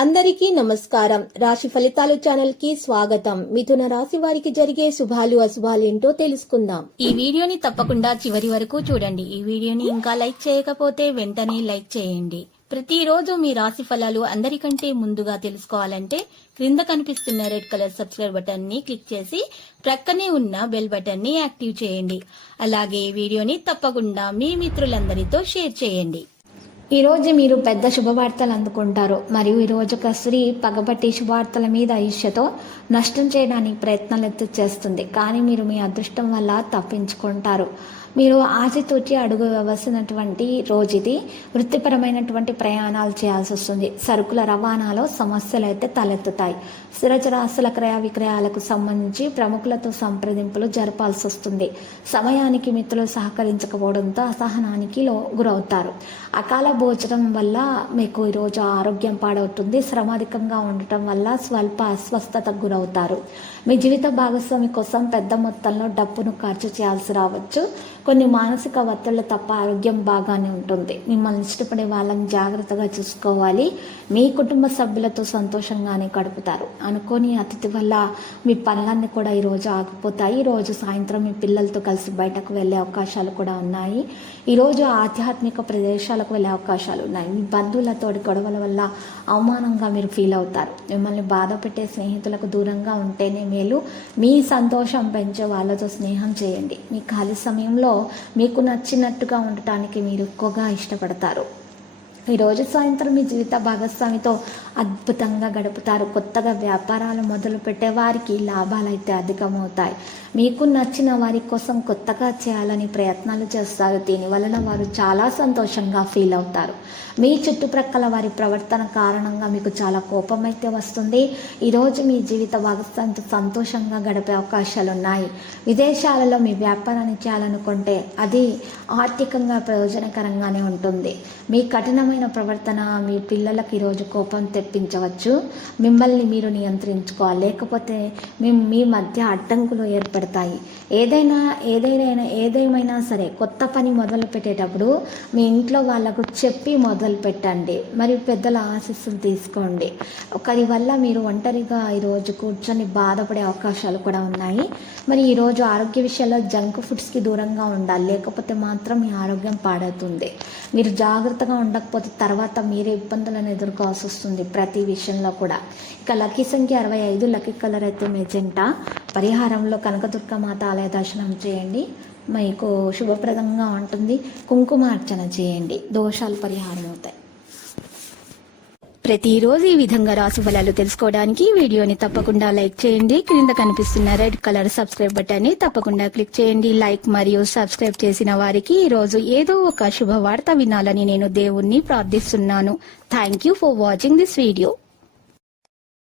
అందరికీ నమస్కారం. రాశి ఫలితాలు ఛానల్ కి స్వాగతం. మిథున రాశి వారికి జరిగే శుభాలు అశుభాలు ఏంటో తెలుసుకుందాం. ఈ వీడియోని తప్పకుండా చివరి వరకు చూడండి. ఈ వీడియోని ఇంకా లైక్ చేయకపోతే వెంటనే లైక్ చేయండి. ప్రతిరోజు మీ రాశి ఫలాలు అందరికంటే ముందుగా తెలుసుకోవాలంటే క్రింద కనిపిస్తున్న రెడ్ కలర్ సబ్స్క్రైబ్ బటన్ ని క్లిక్ చేసి ప్రక్కనే ఉన్న బెల్ బటన్ ని యాక్టివ్ చేయండి. అలాగే ఈ వీడియోని తప్పకుండా మీ మిత్రులందరితో షేర్ చేయండి. ఈ రోజు మీరు పెద్ద శుభవార్తలు అందుకుంటారు. మరియు ఈ రోజు ఒక స్త్రీ పగబట్టి శుభవార్తల మీద ఈర్ష్యతో నష్టం చేయడానికి ప్రయత్నాలు చేస్తుంది. కానీ మీరు మీ అదృష్టం వల్ల తప్పించుకుంటారు. మీరు ఆచితూచి అడుగు వేసినటువంటి రోజు ఇది. వృత్తిపరమైనటువంటి ప్రయాణాలు చేయాల్సి వస్తుంది. సరుకుల రవాణాలో సమస్యలు అయితే తలెత్తుతాయి. స్థిరచరాస్తుల క్రయ విక్రయాలకు సంబంధించి ప్రముఖులతో సంప్రదింపులు జరపాల్సి వస్తుంది. సమయానికి మిత్రులు సహకరించకపోవడంతో అసహనానికి గురవుతారు. అకాల భోజనం వల్ల మీకు ఈరోజు ఆరోగ్యం పాడవుతుంది. శ్రమాధికంగా ఉండటం వల్ల స్వల్ప అస్వస్థతకు గురవుతారు. మీ జీవిత భాగస్వామి కోసం పెద్ద మొత్తంలో డబ్బును ఖర్చు చేయాల్సి రావచ్చు. కొన్ని మానసిక ఒత్తిళ్లు తప్ప ఆరోగ్యం బాగానే ఉంటుంది. మిమ్మల్ని ఇష్టపడే వాళ్ళని జాగ్రత్తగా చూసుకోవాలి. మీ కుటుంబ సభ్యులతో సంతోషంగానే గడుపుతారు. అనుకోని అతిథి వల్ల మీ పనులన్నీ కూడా ఈరోజు ఆగిపోతాయి. ఈరోజు సాయంత్రం మీ పిల్లలతో కలిసి బయటకు వెళ్ళే అవకాశాలు కూడా ఉన్నాయి. ఈరోజు ఆధ్యాత్మిక ప్రదేశాలకు వెళ్ళే అవకాశాలు ఉన్నాయి. మీ బంధువులతో గొడవల వల్ల అవమానంగా మీరు ఫీల్ అవుతారు. మిమ్మల్ని బాధ పెట్టే స్నేహితులకు దూరంగా ఉంటేనే మేలు. మీ సంతోషం పెంచే వాళ్ళతో స్నేహం చేయండి. మీ ఖాళీ సమయంలో మీకు నచ్చినట్టుగా ఉండటానికి మీరు ఎక్కువగా ఇష్టపడతారు. ఈరోజు సాయంత్రం మీ జీవిత భాగస్వామితో అద్భుతంగా గడుపుతారు. కొత్తగా వ్యాపారాలు మొదలు పెట్టే వారికి లాభాలు అయితే అధికమవుతాయి. మీకు నచ్చిన వారి కోసం కొత్తగా చేయాలని ప్రయత్నాలు చేస్తారు. దీనివలన వారు చాలా సంతోషంగా ఫీల్ అవుతారు. మీ చుట్టుప్రక్కల వారి ప్రవర్తన కారణంగా మీకు చాలా కోపం అయితే వస్తుంది. ఈరోజు మీ జీవిత భాగస్వామితో సంతోషంగా గడిపే అవకాశాలు ఉన్నాయి. విదేశాలలో మీ వ్యాపారాన్ని చేయాలనుకుంటే అది ఆర్థికంగా ప్రయోజనకరంగానే ఉంటుంది. మీ కఠినమైన ప్రవర్తన మీ పిల్లలకు ఈరోజు కోపం తెప్పించవచ్చు. మిమ్మల్ని మీరు నియంత్రించుకోవాలి, లేకపోతే మీ మధ్య అడ్డంకులు ఏర్పడతాయి. ఏదేమైనా సరే కొత్త పని మొదలు పెట్టేటప్పుడు మీ ఇంట్లో వాళ్ళకు చెప్పి మొదలు పెట్టండి. మరియు పెద్దల ఆశీస్సులు తీసుకోండి. ఒకరి వల్ల మీరు ఒంటరిగా ఈరోజు కూర్చొని బాధపడే అవకాశాలు కూడా ఉన్నాయి. మరి ఈరోజు ఆరోగ్య విషయాల్లో జంక్ ఫుడ్స్కి దూరంగా ఉండాలి, లేకపోతే మాత్రం మీ ఆరోగ్యం పాడవుతుంది. మీరు జాగ్రత్తగా ఉండకపోతే తర్వాత మీరే ఇబ్బందులను ఎదుర్కోవాల్సి వస్తుంది ప్రతి విషయంలో కూడా. ఇక లక్కీ సంఖ్య 65, లక్కీ కలర్ అయితే మెజెంటా. పరిహారంలో కనకదుర్గ మాత ఆలయ దర్శనం చేయండి, మీకు శుభప్రదంగా ఉంటుంది. కుంకుమార్చన చేయండి, దోషాలు పరిహారం అవుతాయి. ప్రతిరోజు ఈ విధంగా రాశి ఫలాలు తెలుసుకోవడానికి వీడియోని తప్పకుండా లైక్ చేయండి. క్రింద కనిపిస్తున్న రెడ్ కలర్ సబ్స్క్రైబ్ బటన్ ని తప్పకుండా క్లిక్ చేయండి. లైక్ మరియు సబ్స్క్రైబ్ చేసిన వారికి ఈ రోజు ఏదో ఒక శుభవార్త వినాలని నేను దేవుణ్ణి ప్రార్థిస్తున్నాను. Thank you for watching this video.